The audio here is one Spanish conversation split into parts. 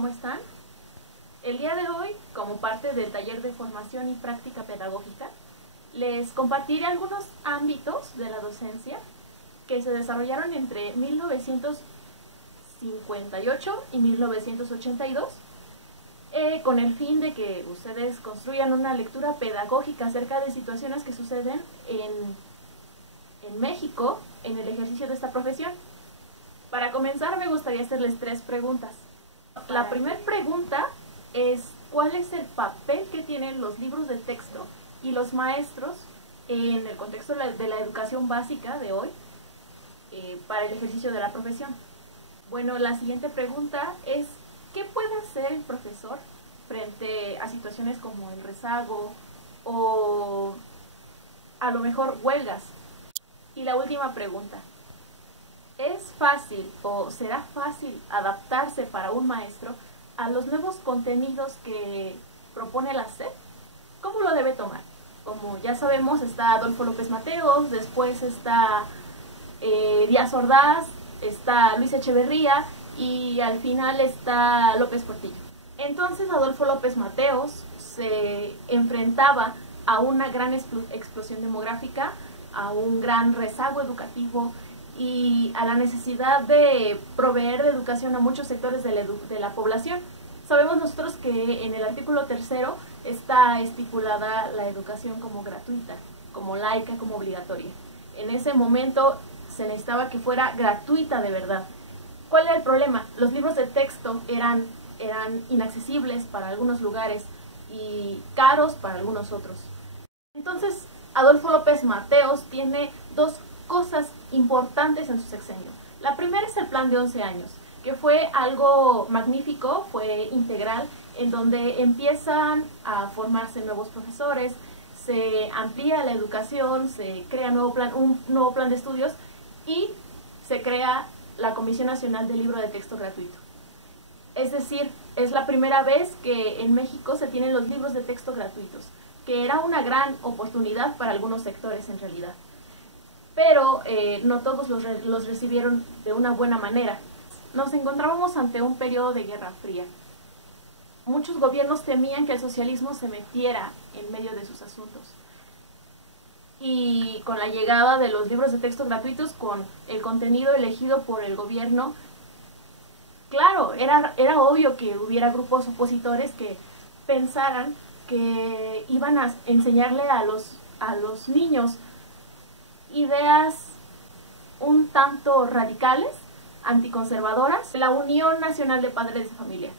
¿cómo están? El día de hoy, como parte del taller de formación y práctica pedagógica, les compartiré algunos ámbitos de la docencia que se desarrollaron entre 1958 y 1982, con el fin de que ustedes construyan una lectura pedagógica acerca de situaciones que suceden en México en el ejercicio de esta profesión. Para comenzar, me gustaría hacerles 3 preguntas. La primera pregunta es: ¿cuál es el papel que tienen los libros de texto y los maestros en el contexto de la educación básica de hoy para el ejercicio de la profesión? Bueno, la siguiente pregunta es: ¿qué puede hacer el profesor frente a situaciones como el rezago o a lo mejor huelgas? Y la última pregunta: ¿es fácil o será fácil adaptarse para un maestro a los nuevos contenidos que propone la SEP? ¿Cómo lo debe tomar? Como ya sabemos, está Adolfo López Mateos, después está Díaz Ordaz, está Luis Echeverría y al final está López Portillo. Entonces Adolfo López Mateos se enfrentaba a una gran explosión demográfica, a un gran rezago educativo y a la necesidad de proveer de educación a muchos sectores de la población. Sabemos nosotros que en el artículo 3 está estipulada la educación como gratuita, como laica, como obligatoria. En ese momento se necesitaba que fuera gratuita de verdad. ¿Cuál era el problema? Los libros de texto eran inaccesibles para algunos lugares y caros para algunos otros. Entonces, Adolfo López Mateos tiene 2 cosas importantes en su sexenio. La primera es el plan de 11 años, que fue algo magnífico, fue integral, en donde empiezan a formarse nuevos profesores, se amplía la educación, se crea un nuevo plan de estudios y se crea la Comisión Nacional del Libro de Texto Gratuito. Es decir, es la primera vez que en México se tienen los libros de texto gratuitos, que era una gran oportunidad para algunos sectores en realidad. Pero no todos los recibieron de una buena manera. Nos encontrábamos ante un periodo de Guerra Fría. Muchos gobiernos temían que el socialismo se metiera en medio de sus asuntos. Y con la llegada de los libros de texto gratuitos, con el contenido elegido por el gobierno, claro, era obvio que hubiera grupos opositores que pensaran que iban a enseñarle a los niños ideas un tanto radicales, anticonservadoras. La Unión Nacional de Padres de Familia.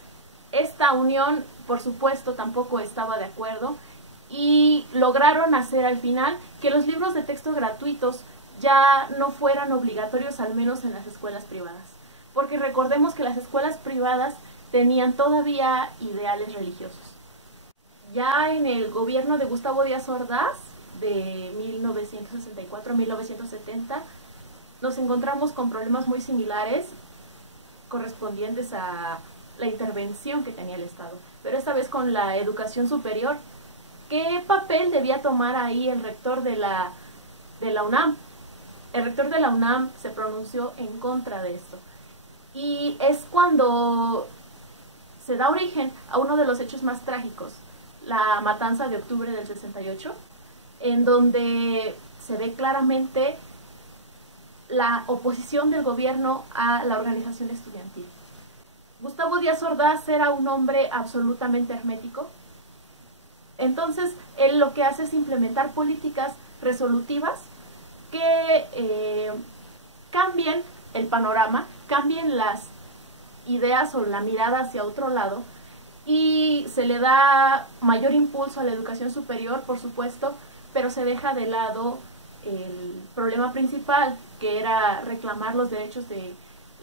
Esta unión, por supuesto, tampoco estaba de acuerdo y lograron hacer al final que los libros de texto gratuitos ya no fueran obligatorios, al menos en las escuelas privadas. Porque recordemos que las escuelas privadas tenían todavía ideales religiosos. Ya en el gobierno de Gustavo Díaz Ordaz, de 1964 a 1970, nos encontramos con problemas muy similares correspondientes a la intervención que tenía el Estado, pero esta vez con la educación superior. ¿Qué papel debía tomar ahí el rector de la UNAM? El rector de la UNAM se pronunció en contra de esto. Y es cuando se da origen a uno de los hechos más trágicos, la matanza de octubre del 68, en donde se ve claramente la oposición del gobierno a la organización estudiantil. Gustavo Díaz Ordaz era un hombre absolutamente hermético. Entonces, él lo que hace es implementar políticas resolutivas que cambien el panorama, cambien las ideas o la mirada hacia otro lado, y se le da mayor impulso a la educación superior, por supuesto, pero se deja de lado el problema principal, que era reclamar los derechos de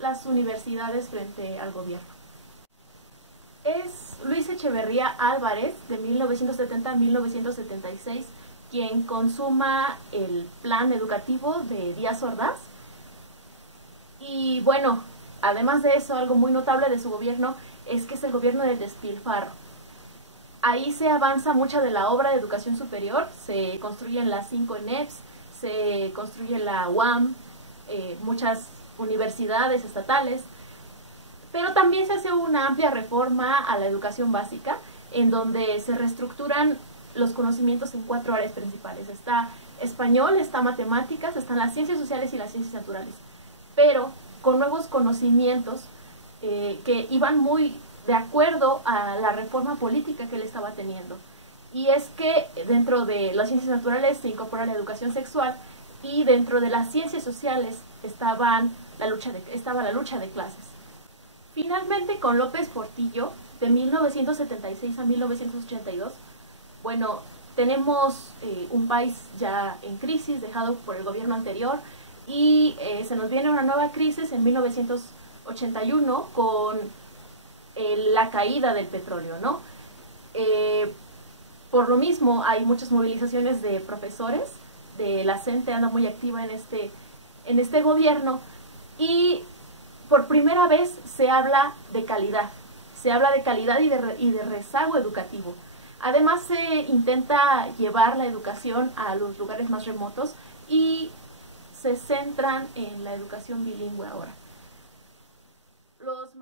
las universidades frente al gobierno. Es Luis Echeverría Álvarez, de 1970 a 1976, quien consuma el plan educativo de Díaz Ordaz. Y bueno, además de eso, algo muy notable de su gobierno es que es el gobierno del despilfarro. Ahí se avanza mucha de la obra de educación superior, se construyen las 5 ENEPs, se construye la UAM, muchas universidades estatales, Pero también se hace una amplia reforma a la educación básica, en donde se reestructuran los conocimientos en 4 áreas principales. Está español, está matemáticas, están las ciencias sociales y las ciencias naturales, pero con nuevos conocimientos que iban muy de acuerdo a la reforma política que él estaba teniendo. Y es que dentro de las ciencias naturales se incorpora la educación sexual, y dentro de las ciencias sociales estaba la lucha de clases. Finalmente, con López Portillo, de 1976 a 1982, bueno, tenemos un país ya en crisis, dejado por el gobierno anterior, y se nos viene una nueva crisis en 1981 con la caída del petróleo, ¿no? Por lo mismo hay muchas movilizaciones de profesores, de la CENTE anda muy activa en este gobierno, y por primera vez se habla de calidad y de rezago educativo. Además se intenta llevar la educación a los lugares más remotos y se centran en la educación bilingüe ahora. Los